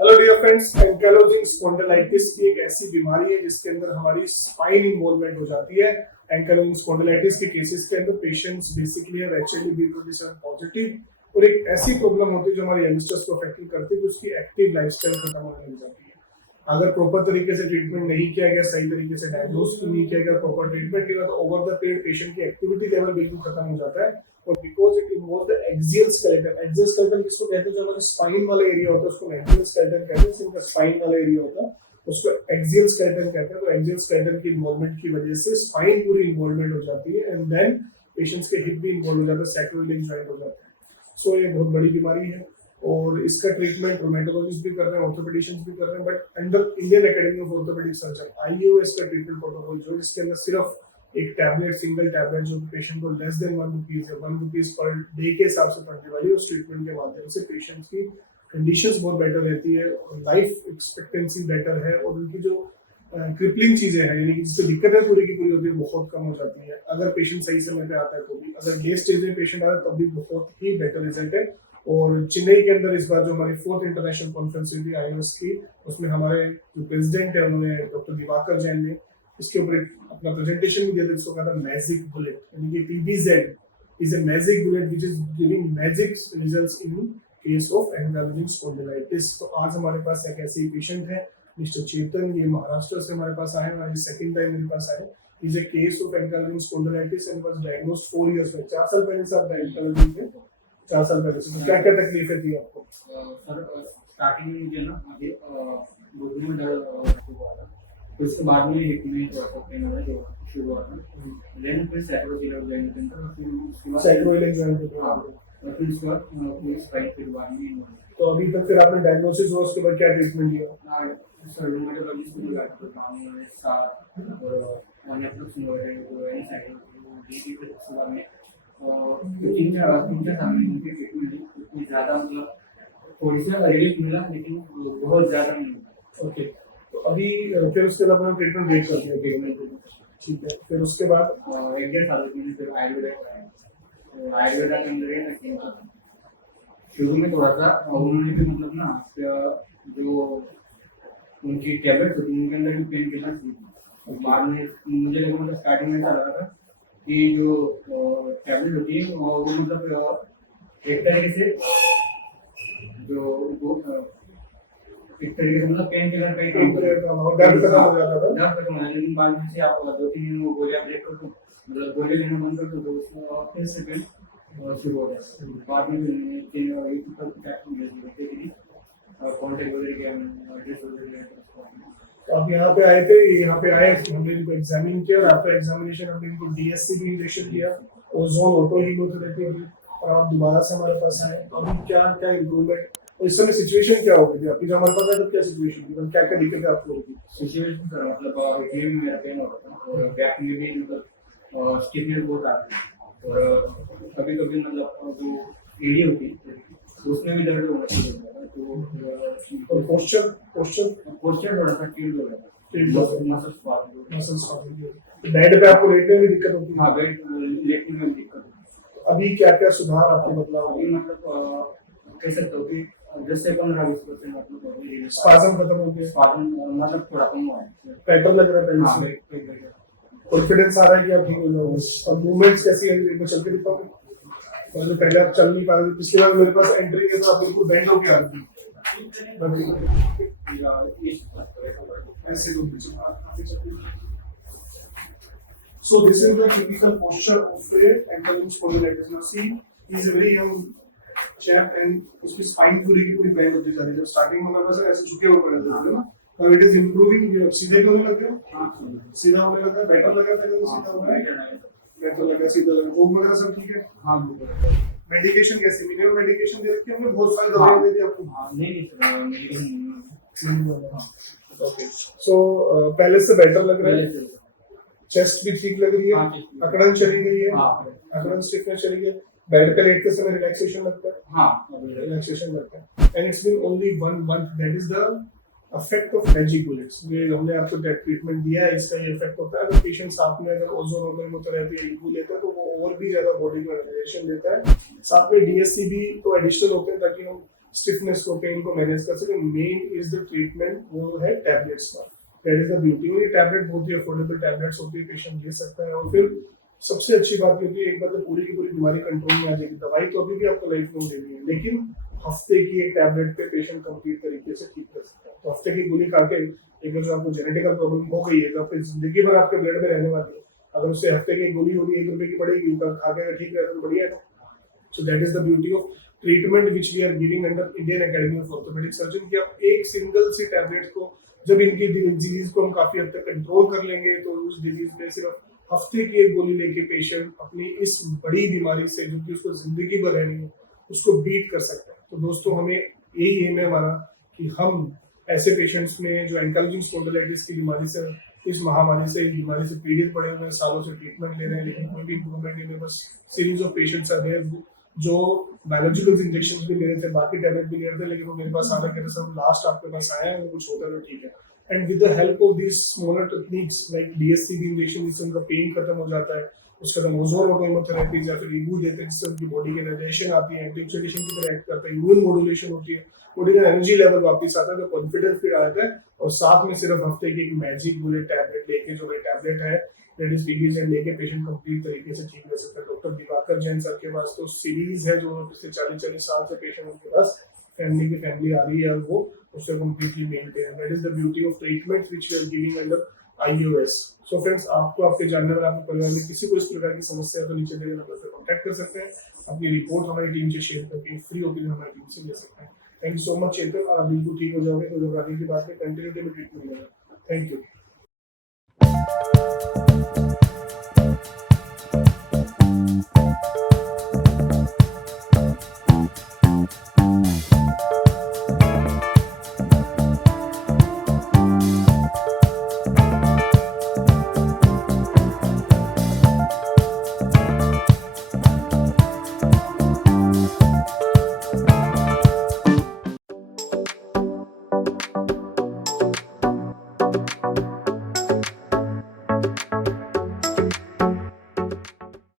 Hello dear friends, ankylosing spondylitis की एक ऐसी बीमारी है जिसके अंदर हमारी स्पाइन इन्वॉल्वमेंट हो जाती है। एंकाइलोजिंग स्पॉन्डिलाइटिस के केसेस के अंदर पेशेंट्स बेसिकली है एचएलई B27 पॉजिटिव और एक ऐसी प्रॉब्लम होती है जो हमारे यंगस्टर्स को अफेक्ट करती है, जो उसकी एक्टिव लाइफस्टाइल खत्म होने लग जाती है। अगर प्रॉपर तरीके से ट्रीटमेंट नहीं किया गया, सही तरीके से डायग्नोज नहीं किया गया, प्रॉपर ट्रीटमेंट नहीं हुआ तो ओवर द पीरियड पेशेंट की एक्टिविटी लेवल बिल्कुल खत्म हो जाता है। और because it involve the axial skeleton किसको कहते हैं, जो हमारे स्पाइन वाला एरिया होता है उसको एक्सियल स्केलेटन कहते हैं, जिनका स्पाइन वाला एरिया होता है उसको एक्सियल स्केलेटन कहते हैं। तो एक्सियल स्केलेटन की इन्वॉल्वमेंट की वजह से स्पाइन पूरी इन्वॉल्वमेंट हो जाती है एंड देन पेशेंट्स के हिप भी इन्वॉल्व हो जाता है, सैक्रोइलियक जॉइंट हो जाता है। सो ये बहुत बड़ी बीमारी है और इसका ट्रीटमेंट रोमेटोलॉजिस्ट भी कर रहे हैं, ऑर्थोपेडिशियंस भी कर रहे हैं, but under Indian academy of orthopaedic surgeon IAOS का ट्रीटमेंट प्रोटोकॉल जो इसके अंदर सिर्फ एक टैबलेट, सिंगल टैबलेट जो पेशेंट को लेस देन ₹1 या ₹1 पर डे के हिसाब से पड़ने वाली उस ट्रीटमेंट के माध्यम से पेशेंट्स की कंडीशंस बहुत बेटर रहती है, लाइफ एक्सपेक्टेंसी बेटर है और उनकी जो क्रिपलिंग चीजें हैं यानी कि जिससे दिक्कतें पूरी की पूरी होती है बहुत कम हो जाती है। अगर पेशेंट सही समय पे आता है तो भी, अगर लेट स्टेज में पेशेंट आता है तब भी बहुत ही बेटर रिजल्ट है। और चेन्नई के अंदर इस बार जो हमारी 4th इंटरनेशनल कॉन्फ्रेंस हुई थी IAOS की, उसमें हमारे जो प्रेसिडेंट है उन्होंने डॉक्टर दिवाकर जैन ने इसके ऊपर एक अपना प्रेजेंटेशन भी दिया था, जिसको कहा था मैजिक बुलेट, यानी कि TBZ is a magic bullet which is giving magic results in case of ankylosing spondylitis. तो आज हमारे पास एक ऐसे पेशेंट है मिस्टर चेतन, ये महाराष्ट्र से हमारे पास आए हैं, सेकंड टाइम मेरे पास आए। Is a case of ankylosing spondylitis and was diagnosed 4 years में, 4 साल पहले से आप एंकाइलोजिंग में 4 साल पहले से। तो क्या क्या तकलीफें थी आपको? सर स्टार्टिंग में मुझे ना अभी घुटने में दर्द हुआ था, फिर उसके बाद में हिप में थोड़ा सा पेन होना शुरू हुआ था, देन फिर सैक्रोइलियक जॉइंट में था, फिर उसके बाद सैक्रोइलियक जॉइंट हाँ, और फिर उसके बाद पूरी स्पाइन फिर बाद में। तो अभी तक फिर आपने डायग्नोसिस हुआ, उसके बाद क्या ट्रीटमेंट लिया? सर रोमेटोलॉजिस्ट को दिखाया था, काम साथ और नेफ्रोक्स नोवेल एनी साइड डी फिर उसके बाद में और 3-4 साल में इनकी ट्रीटमेंट इतनी ज़्यादा मतलब थोड़ी सी रिलीफ मिला, लेकिन बहुत ज़्यादा नहीं मिला। ओके, तो अभी फिर उसके बाद आपने ट्रीटमेंट ब्रेक कर दिया गवर्नमेंट, ठीक है। फिर उसके बाद 1-1.5 साल में फिर आयुर्वेदा के अंदर है ना कि शुरू में थोड़ा सा उन्होंने भी मतलब ना जो उनकी टैबलेट्स होती है उनके अंदर भी पेन किलर थी। बाद में मुझे लगा मतलब स्टार्टिंग में ऐसा लगा था कि जो टैबलेट होती है वो मतलब एक तरीके से मतलब पेन किलर का ही काम दर्द खत्म हो जाता था। दर्द खत्म हो जाता, लेकिन बाद में से आप 2-3 दिन वो गोलियां ब्रेक कर दो, मतलब गोली लेना बंद कर दो तो उसमें फिर से पेन शुरू हो जाता है। बाद में यूट्यूब पर कॉन्टेक्ट वगैरह किया, एड्रेस वगैरह। तो आप यहाँ पे आए थे, यहाँ पे आए हमने इनको एग्जामिन किया और आफ्टर एग्जामिनेशन हमने इनको DSC भी इंजेक्शन दिया, ओजोन ऑटो हीमोथेरेपी दी और आप दोबारा से हमारे पास आए। तो अभी क्या क्या इम्प्रूवमेंट और इस समय सिचुएशन क्या हो गई थी आपकी? जब हमारे पास आए तो क्या सिचुएशन थी, मतलब क्या क्या दिक्कतें आपको होगी? सिचुएशन सर मतलब हिप में मेरा पेन हो रहा था और बैक में भी मतलब स्टिफनेस बहुत आती है और कभी कभी मतलब जो एड़ी होती है उसमें भी दर्द होना शुरू हो जाता है। तो पोस्चर थोड़ा सा टिल्ट हो जाता है, मसल्स बेड पे आपको लेटने में दिक्कत होती है? हाँ, बेड लेटने में दिक्कत होती है। तो अभी क्या क्या सुधार आपको बदलाव? अभी मतलब कह सकते हो कि 10 से 15-20% मतलब स्पाज़म खत्म हो गया, स्पाज़म मतलब थोड़ा कम हुआ है, बेटर लग रहा है पहले से, कॉन्फिडेंस आ रहा है कि आप ठीक हो जाओगे। और मूवमेंट्स कैसी है, एक बार चल के दिखाओगे? मतलब पहले आप चल नहीं पा रहे थे, पिछली बार मेरे पास एंट्री किया तो आप बिल्कुल बेंड होके आ रही थी, ऐसे तो पीछे आगे चलते। So this is the typical posture of a ankylosing spondylitis. Now see, he is a very young chap and उसकी spine पूरी की पूरी bend होती जा रही है। जब starting में बस ऐसे झुके हुए पड़े थे ना, अब it is improving, सीधे होने लग गया, सीधा होने लगा, बेटर लगा था, सीधा हो रहा है, बेटर लगा, सीधा लगा, वो वगैरह सब ठीक है। हाँ, मेडिकेशन कैसे मिले? मेडिकेशन दे रखी हमने, बहुत सारी दवाइयां दे दी आपको? नहीं। ओके, सो पहले से बेटर लग रहा है, चेस्ट भी ठीक लग रही है, अकड़न चली गई है, अकड़न स्टिफनेस चली गई है, बेड पे लेटते समय रिलैक्सेशन लगता है, हाँ रिलैक्सेशन लगता है, and it's been only 1 month, that is the effect of magic bullets. ये हमने आपको ट्रीटमेंट दिया है, इसका ये इफेक्ट होता है। अगर पेशेंट साथ में अगर ओजोन होम्योथेरेपी या इबू लेता है तो वो और भी ज्यादा बॉडी में रिलैक्सेशन देता है। साथ में DSC भी तो एडिशनल होते हैं ताकि हम स्टिफनेस को, पेन को मैनेज कर सके। मेन इज द ट्रीटमेंट वो है टैबलेट्स का, दैट इज द ब्यूटी। और ये टैबलेट बहुत ही अफोर्डेबल टैबलेट्स होती है, पेशेंट ले सकता है। और फिर सबसे अच्छी बात ये होती है, एक बार तो पूरी की पूरी बीमारी कंट्रोल में आ जाएगी। दवाई तो अभी भी आपको लाइफ लॉन्ग देनी है, लेकिन हफ्ते की एक टैबलेट पे पेशेंट कंप्लीट तरीके से ठीक कर सकता है। तो हफ्ते की गोली खा के एक बार जो आपको जेनेटिकल प्रॉब्लम हो गई है, तो फिर जिंदगी भर आपके ब्लड में रहने वाली है। अगर उससे हफ्ते की गोली होगी 1 रुपए की पड़ेगी, तो खा के ठीक रहता तो बढ़िया है। So that is the beauty of treatment which we are giving under Indian academy of orthopaedic surgeon, कि आप एक सिंगल सी टैबलेट को, जब इनकी डिजीज को हम काफी हद तक कंट्रोल कर लेंगे, तो उस डिजीज में सिर्फ हफ्ते की एक गोली लेके पेशेंट अपनी इस बड़ी बीमारी से, जो कि उसको जिंदगी भर रहनी है, उसको बीट कर सकता है। तो दोस्तों, हमें यही एम है हमारा कि हम ऐसे पेशेंट्स में जो एंकाइलोजिंग स्पॉन्डिलाइटिस की बीमारी से, इस महामारी से, इस बीमारी से पीड़ित पड़े हुए हैं, सालों से ट्रीटमेंट ले रहे हैं, लेकिन कोई भी इम्प्रूवमेंट नहीं है। बस series of patients are there जो बायोलॉजिकल इंजेक्शन भी ले रहे थे, बाकी टैबलेट भी ले रहे थे, लेकिन वो मेरे पास आने के सब लास्ट आपके पास आया है, कुछ होता है तो ठीक है। And with the help of these smaller techniques like DSCB injection, जिससे उनका पेन खत्म हो जाता है, उसके बाद ओजोन ऑटोइमोथेरेपी या फिर ईबू देते हैं, जिससे उनकी बॉडी की एनर्जेशन आती है, एंटीऑक्सीडेशन की तरह एक्ट करता है, इम्यून मॉड्यूलेशन होती है, बॉडी का एनर्जी लेवल वापस आता है, तो कॉन्फिडेंस भी आता है। और साथ में सिर्फ हफ्ते की एक मैजिक बुलेट टैबलेट लेके, जो टैबलेट है दैट इज PBZ लेके पेशेंट कंप्लीट तरीके से ठीक रह सकता है। डॉक्टर दिवाकर जैन सर के पास तो सीरीज है, जो पिछले 40-40 साल से पेशेंट उनके पास फैमिली आ रही है, और वो उससे कंप्लीटली मेंटेन है। That is the beauty of treatment which we are giving under IOS। So friends, आपको आपके जानने वाले, आपके परिवार में किसी को इस प्रकार की समस्या है, तो नीचे दिए नंबर पर कांटेक्ट कर सकते हैं। अपनी रिपोर्ट हमारी टीम से शेयर करके फ्री ओपिनियन हमारी टीम से ले सकते हैं। थैंक यू सो मच चेतन, और बिल्कुल ठीक हो जाओगे, तो घबराने की बात है, कंटिन्यूटी में ट्रीटमेंट लेना। Thank you.